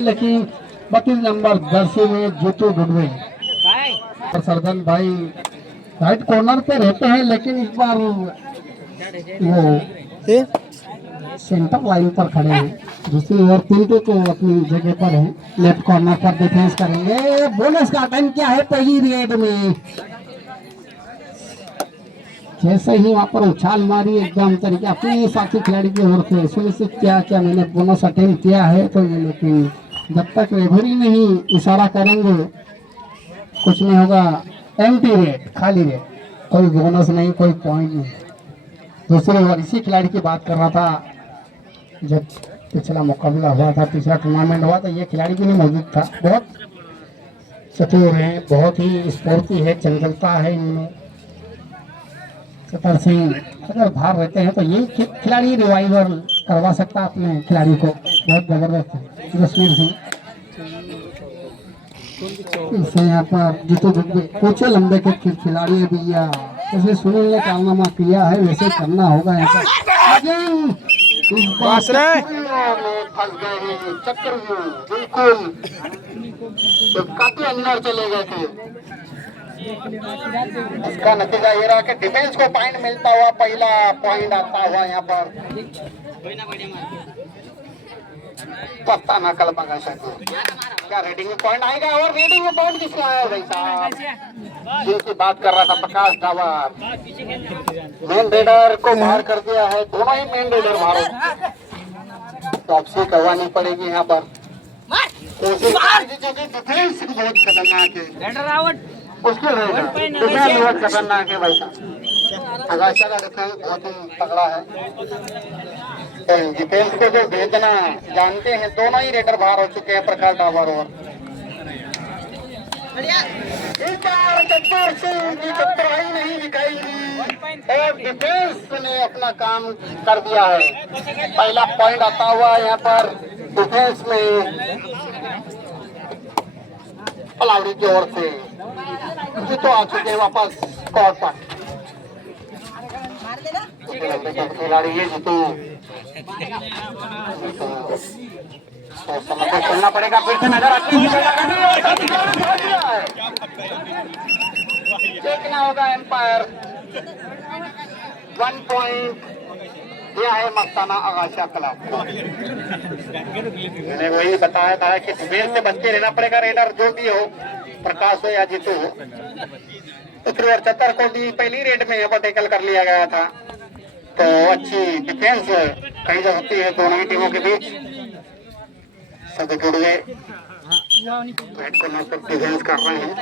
लेकिन 32 number Jersey में जीतू गुडवे और सरदन भाई राइट कॉर्नर पे रहते हैं, लेकिन इस बार वो सेंटर लाइन पर खड़े हैं। दूसरी ओर पिंटू तो अपनी जगह पर है, लेफ्ट कॉर्नर पर डिफेंस करेंगे। बोनस का अटेम्प्ट क्या है पहली रेड में, जैसे ही वहां पर उछाल मारी एकदम तरीके अपने साथी खिलाड़ी की ओर से सुनिश्चित किया क्या मैंने बोनस अटेम्प्ट किया है, तो ये लेकिन जब तक रेफरी नहीं इशारा करेंगे कुछ नहीं होगा। एम्प्टी रेड, खाली रेड, कोई बोनस नहीं, कोई पॉइंट नहीं। दूसरी ओर इसी खिलाड़ी की बात कर रहा था, जब पिछला मुकाबला हुआ था, पिछला टूर्नामेंट हुआ था, ये खिलाड़ी भी नहीं मौजूद था। बहुत चतुर है, बहुत ही स्फूर्ति है, चंचलता है इनमें। सतर सिंह अगर बाहर रहते हैं तो ये खिलाड़ी रिवाइवल करवा सकता अपने खिलाड़ी को, बहुत जबरदस्त है। जसवीर सिंह इसे यहाँ पर जीतू गुडवे ऊंचे लंबे के खिलाड़ी है भैया, जैसे सुनील ने कारनामा किया है वैसे करना होगा यहाँ पर। चक्कर बिल्कुल तो काफी अंदर चले गए थे। इसका नतीजा ये रहा कि डिफेंस को पॉइंट मिलता हुआ पहला पॉइंट आता हुआ यहाँ पर पत्ता नकल बगा सके। क्या रेटिंग में पॉइंट आएगा और रेटिंग में पॉइंट किसका आया भाई साहब, जिनकी बात कर रहा था प्रकाश डावर। मेन रेडर को बाहर कर दिया है, दोनों ही मेन रेडर बाहर। टॉपसी करवानी पड़ेगी यहाँ पर, डिफेंस बहुत खतरनाक है, मुश्किल रहेगा। डिफेंस बहुत खतरनाक है भाई साहब, आगाशा का डिफेंस बहुत ही तगड़ा है। डिफेंस को जो भेजना जानते हैं, दोनों ही रेडर बाहर हो चुके हैं, प्रकाश डावर और चतुराई नहीं दिखाई और डिफेंस ने अपना काम कर दिया है। पहला पॉइंट आता हुआ यहाँ पर डिफेंस में पलावरी की ओर से। तो आ चुके हैं वापस कोर्ट पर खिलाड़ी ये जीतू, चलना पड़ेगा फिर से। नजर आती है, देखना होगा एम्पायर। 1 पॉइंट दिया है मस्ताना आगाशा क्लब को। मैंने वही बताया था कि डिफेंस से बच के रहना पड़ेगा, रेडर जो भी हो, प्रकाश हो या जीतू हो। दूसरी ओर चतर को भी पहली रेड में यहाँ पर टैकल कर लिया गया था, तो अच्छी डिफेंस कही जा सकती है दोनों ही टीमों के बीच। सब जुड़े बैट को नॉक कर डिफेंस कर रहे हैं।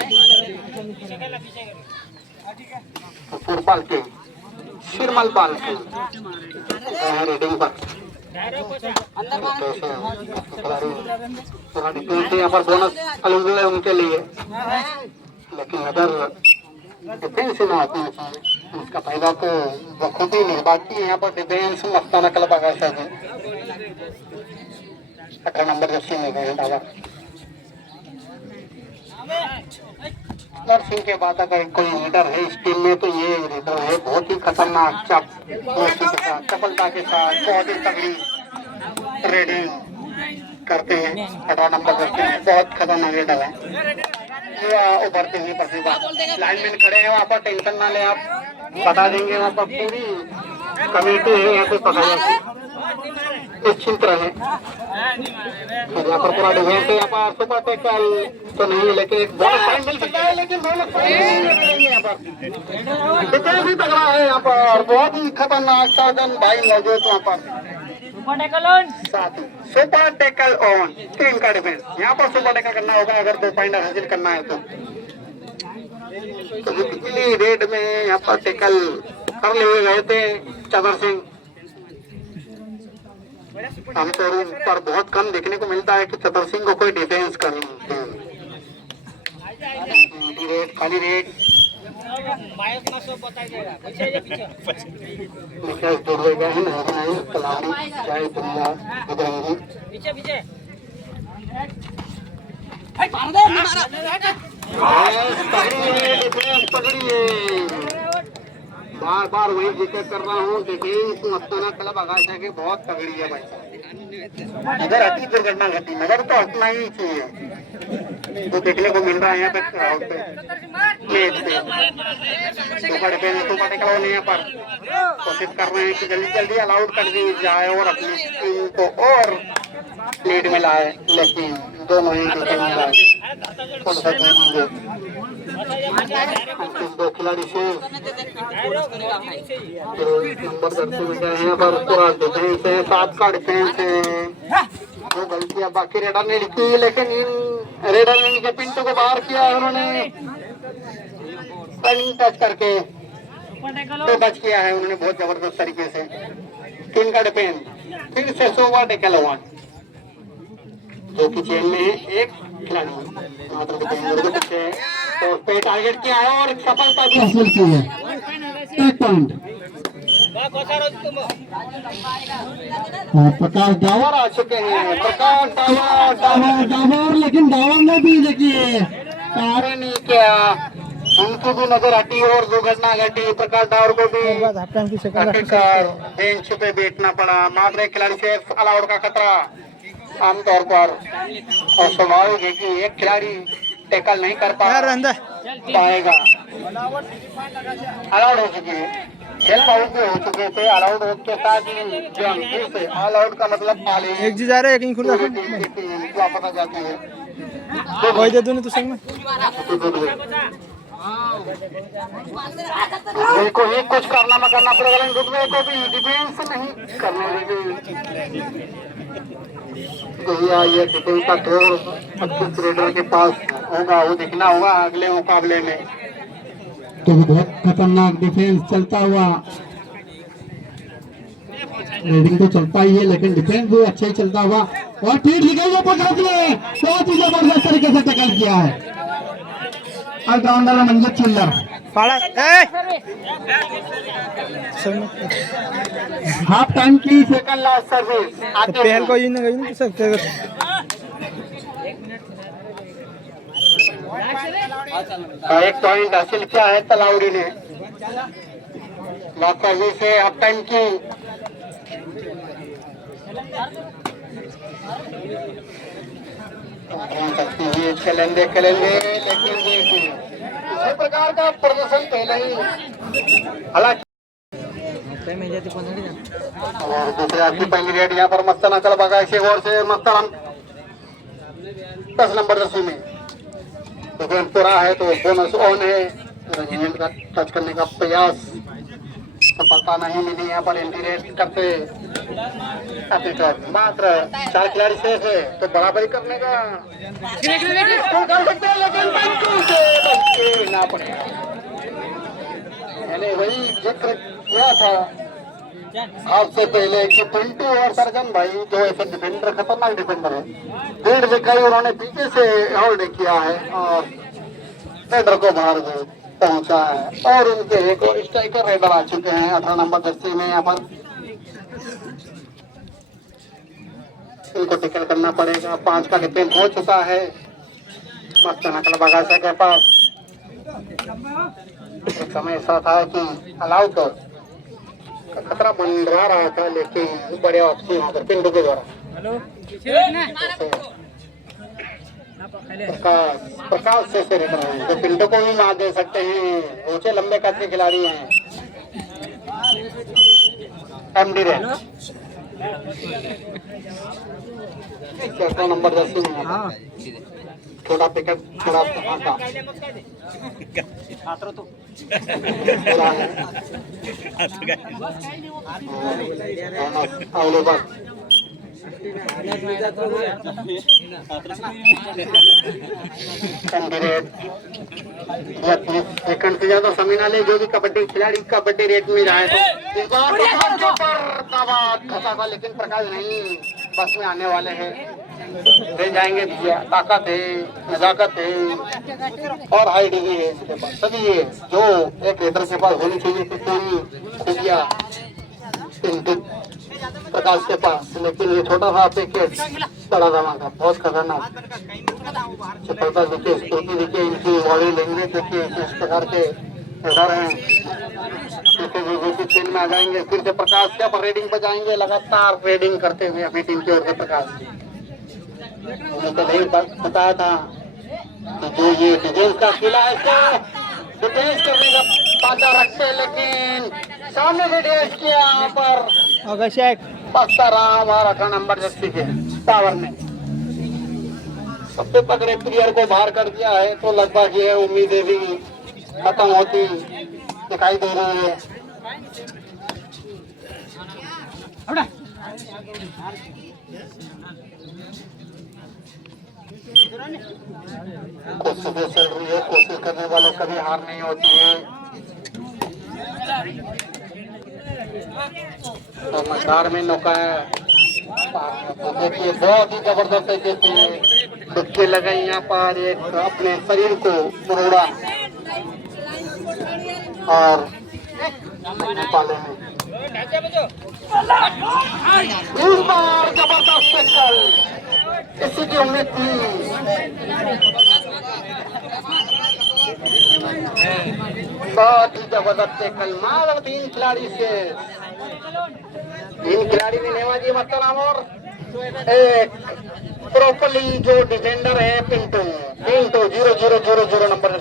फुटबॉल के शिरमल पाल के रेडिंग पर यहाँ पर बोनस अलग है उनके लिए, लेकिन अगर डिफेंस ना आती है इसका फायदा तो बखूबी नहीं। बाकी यहाँ पर डिफेंस मस्ताना क्लब आगाशा है, 18 नंबर जर्सी में गए दावा। सिंह के बाद अगर कोई लीडर है इस टीम में तो ये लीडर है, बहुत ही खतरनाक चपलता के साथ बहुत ही तगड़ी रेडिंग करते हैं। 18 नंबर जर्सी बहुत खतरनाक लीडर है, उभरते हुए प्रतिभा। लाइनमैन खड़े हैं वहाँ पर, टेंशन ना ले आप, बता देंगे वहाँ पर पूरी कमेटी है यहाँ पे पकड़ा निश्चिंत रहे। यहाँ पर पूरा डिफेंस है, यहाँ पर सुपर टैकल तो नहीं, लेकिन एक बोनस पॉइंट मिल सकता है, लेकिन बोनस पॉइंट यहाँ पर डिफेंस भी तगड़ा है। यहाँ पर बहुत ही खतरनाक साधन भाई मौजूद वहाँ पर। सुपर टैकल ऑन टीम का डिफेंस, यहाँ पर सुपर टैकल करना होगा अगर 2 पॉइंट हासिल करना है तो पिछली रेड में यहाँ पर टैकल कर लिए गए थे चतर सिंह। आमतौर पर बहुत कम देखने को मिलता है कि चतर सिंह को कोई डिफेंस करनी। रेड खाली रेड बार बार वही जिक्र कर रहा हूँ, डिफेंस मस्ताना क्लब आगाशा की बहुत तगड़ी है भाई। इधर अति दुर्घटना घटी, मगर तो हटना ही चाहिए। तो देखने को मिल रहा है यहाँ पे ग्राउंड पे, मैच पे सुपर टेकल होने यहाँ पर कोशिश कर रहे हैं कि जल्दी जल्दी अलाउट कर दी जाए और अपनी टीम को और लीड में लाए, लेकिन दोनों ही दो खिलाड़ी से नंबर 10 में गए हैं पर पूरा डिफेंस है, 7 का डिफेंस है। दो गलतियां बाकी रेडर ने की, लेकिन इन रेडर ने इनके पिंटू को बाहर किया, उन्होंने टच करके तो बच किया है उन्होंने बहुत जबरदस्त तरीके से। तीन का डिफेंस फिर से सोवा टेकल वन, जो कि जेल में है एक खिलाड़ी मात्र पीछे तो पे टारगेट किया है और सफलता भी हासिल की है। एक पॉइंट प्रकाश डावर आ चुके हैं, प्रकाश डावर, लेकिन डावर ने भी देखिए कार्य नहीं किया, उनको भी नजर हटी और दुर्घटना घटी। प्रकाश डावर को भी बेंच पे बैठना पड़ा। मात्र एक खिलाड़ी से अलाउट का खतरा आमतौर पर, और स्वाभाविक है कि एक खिलाड़ी टैकल नहीं कर पाएगा। अलाउड हो चुके हैं, खेल आउट भी हो चुके थे। अलाउड हो के साथ ही ऑल आउट का मतलब एक जी जा रहा है, क्या पता जाती है कोई दे दूं तो संग में को ही कुछ करना पड़ेगा, लेकिन रुकने को भी डिफेंस नहीं करने देंगे। ये डिफेंस का तोड़ रेडर के पास होगा, वो देखना होगा अगले मुकाबले में। तो बहुत खतरनाक डिफेंस चलता हुआ, रेडिंग तो चलता ही है लेकिन डिफेंस भी अच्छा ही चलता हुआ, और ठीक है पकड़ दिए, बहुत ही जबरदस्त तरीके से टैकल किया है ऑलराउंडर मंजर चिल्लर। हाफ टाइम की सेकंड लास्ट सर्विस पहल को ही नहीं गई सकते। एक पॉइंट हासिल किया है तलाउरी ने। लास्ट सर्विस है हाफ टाइम की। चलेंगे लेकिन इसी प्रकार का प्रदर्शन पहले ही, हालांकि और दूसरे आपकी पहली रेड यहाँ पर मस्ताना चल बगा इसे और से मस्ताना 10 नंबर 10 में तो पूरा है, तो बोनस ऑन है। रेजिमेंट का टच करने का प्रयास, सफलता नहीं मिली यहाँ पर। एंटी रेड करते मात्र 4 खिलाड़ी शेष है, तो बराबरी करने का लेकिन ना पड़ेगा। मैंने वही जिक्र किया था आपसे पहले कि पिंटू और सरगन भाई जो ऐसे डिफेंडर, खतरनाक डिफेंडर है, 1.5 विकेट उन्होंने पीछे से होल्ड किया है और रेडर को बाहर पहुंचा है। और उनके एक और स्ट्राइकर रेडर आ चुके हैं 18 नंबर 10 में। यहाँ पर इनको टिकल करना पड़ेगा। 5 का डिफेंस हो चुका है मस्त नकल बगासा के पास। एक समय ऐसा था कि अलाउट का खतरा मंडरा रहा था, लेकिन बड़े ऑप्शन यहाँ पर पिंटू के द्वारा प्रकाश से रेडर है, तो पिंटू को भी मार दे सकते हैं। ऊंचे लंबे कद के खिलाड़ी हैं। एमडी रेड नंबर 10 में थोड़ा पिकअप, थोड़ा सेकंड से ज्यादा समय ना ले। जो भी कबड्डी खिलाड़ी कबड्डी रेट में जाए तो इस बार फंसा था, लेकिन प्रकाश नहीं बस में आने वाले हैं, ले जाएंगे। भैया ताकत है, नजाकत है और हाई डिग्री है इसके पास, सभी ये जो एक रेडर के पास होनी चाहिए प्रकाश के पास। लेकिन ये छोटा सा पैकेट बड़ा धमाका, बहुत खतरनाक सफलता देखिए, स्फूर्ति देखिए, इनकी बॉडी लैंग्वेज देखिए, किस प्रकार के रेडर हैं। फिर से विभूति चेन में आ जाएंगे, फिर से प्रकाश क्या पर रेडिंग पर जाएंगे, लगातार रेडिंग करते हुए अपनी टीम की ओर से प्रकाश। मुझे तो नहीं बताया था कि जो ये डिफेंस का किला है इसको डिफेंस करने का पाता रखते हैं, लेकिन सामने से डिफेंस किया यहाँ पर बस्ता रहा हमारा 18 नंबर जर्सी के टावर ने सबसे पकड़े प्लेयर को बाहर कर दिया है, तो लगभग ये उम्मीदें भी खत्म होती दिखाई दे रही है। कोशिश चल रही है, कोशिश करने वालों कभी हार नहीं होती है। तो मजार में नौका तो देखिए बहुत ही जबरदस्त तरीके से डुबके लगाई यहाँ पर, एक अपने शरीर को मरोड़ा और पाले में इस बार जबरदस्त टक्कर, इसी की उम्मीद थी। बहुत ही जबरदस्त टक्कर, मात्र 3 खिलाड़ी से 3 खिलाड़ी ने नेवाजी मत्तराम और एक प्रॉपरली जो डिफेंडर है पिंटू 0-0-0-0 नंबर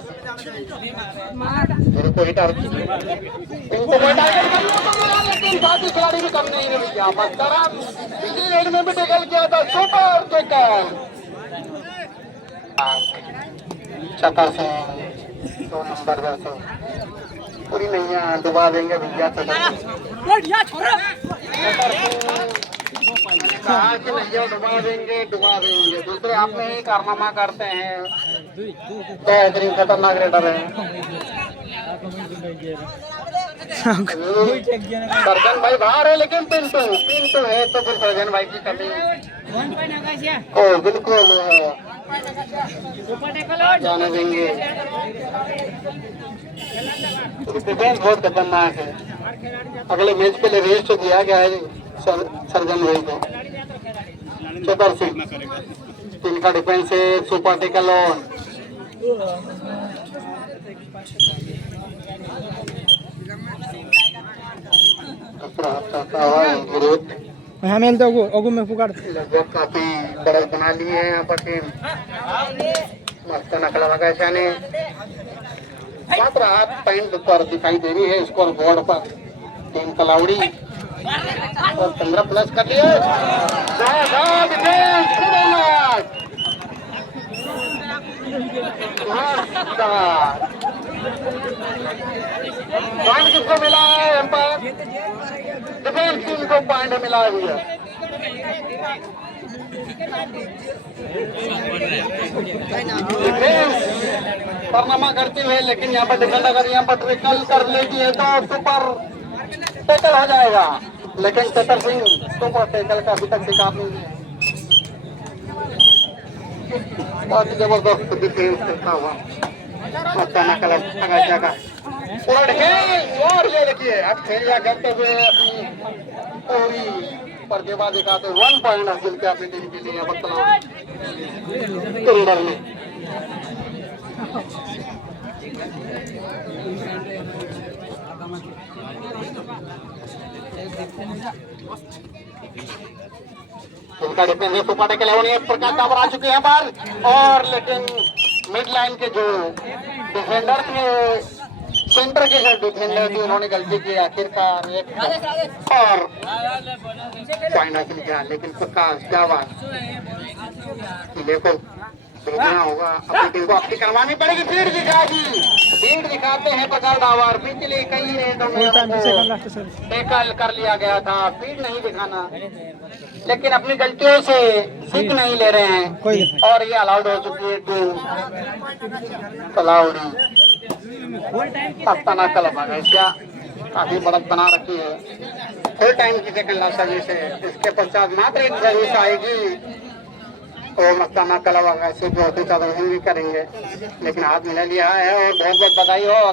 को हिटर पिंटू को लेकिन बाकी खिलाड़ी भी कम नहीं किया। मत्तराम पिछली रेड में भी टेकल किया था, सुपर टेकल छता से 2 नंबर से पूरी नहीं है, डुबा देंगे भैया। मैंने कहा कि नहीं डुबा देंगे दूसरे आप में ही कारनामा करते हैं, बेहतरीन खतरनाक रेडर है। सर्जन भाई बाहर है, लेकिन पिंटू है तो फिर सर्जन भाई की कमी ओ बिल्कुल जाने देंगे। डिफेंस बहुत खतरनाक है, अगले मैच के लिए रेस्ट दिया गया है सर्जन भाई को। चतर सिंह इनका डिफेंस है, सुपर टेकल ऑन लगभग काफी बड़ा बना लिए हैं यहाँ पर टीम। मस्त नकला वगैरह ने मात्र 8 पॉइंट पर दिखाई दे रही है स्कोर बोर्ड पर। टीम कलावड़ी और 15 प्लस कर लिए। पॉइंट किसको मिला है? एम्पायर डिफेंस टीम को पॉइंट मिला है। कारनामा करते हुए, लेकिन यहाँ पर डिफेंड अगर यहाँ पर ट्रिकल कर लेती है तो सुपर टेकल हो जाएगा, लेकिन चतर सिंह सुपर टेकल का अभी तक शिकार नहीं है। बहुत ही जबरदस्त डिफेंस करता हुआ और ये देखिए अब खेलिया करते हुए अपनी पूरी प्रतिभा दिखाते 1 पॉइंट हासिल किया अपनी टीम के लिए टेंडर में। उनका डिफेंस सुपर टेकल है, एक प्रकार का आ चुके हैं पर, और लेकिन मिड लाइन के जो डिफेंडर थे, सेंटर के जो डिफेंडर थे, उन्होंने गलती की आखिरकार और पॉइंट हासिल किया। लेकिन प्रकाश क्या बात, देखो देखना होगा अपनी टीम को अपनी करवानी पड़ेगी। फीड दिखाते हैं पकड़ दावर, पिछले कई रेडों में टेकल कर लिया गया था, फीड नहीं दिखाना, लेकिन अपनी गलतियों से सीख नहीं ले रहे हैं और ये अलाउड हो चुकी है टीम कलावड़ी। पत्ताना कलब क्या काफी बढ़त बना रखी है। फुल टाइम की सेकंड सर्विस है, इसके पश्चात मात्र एक सर्विस आएगी और मस्ताना कला वगैरह से बहुत ही ज्यादा भी करेंगे, लेकिन हाथ मिला लिया है और बहुत बहुत बधाई हो।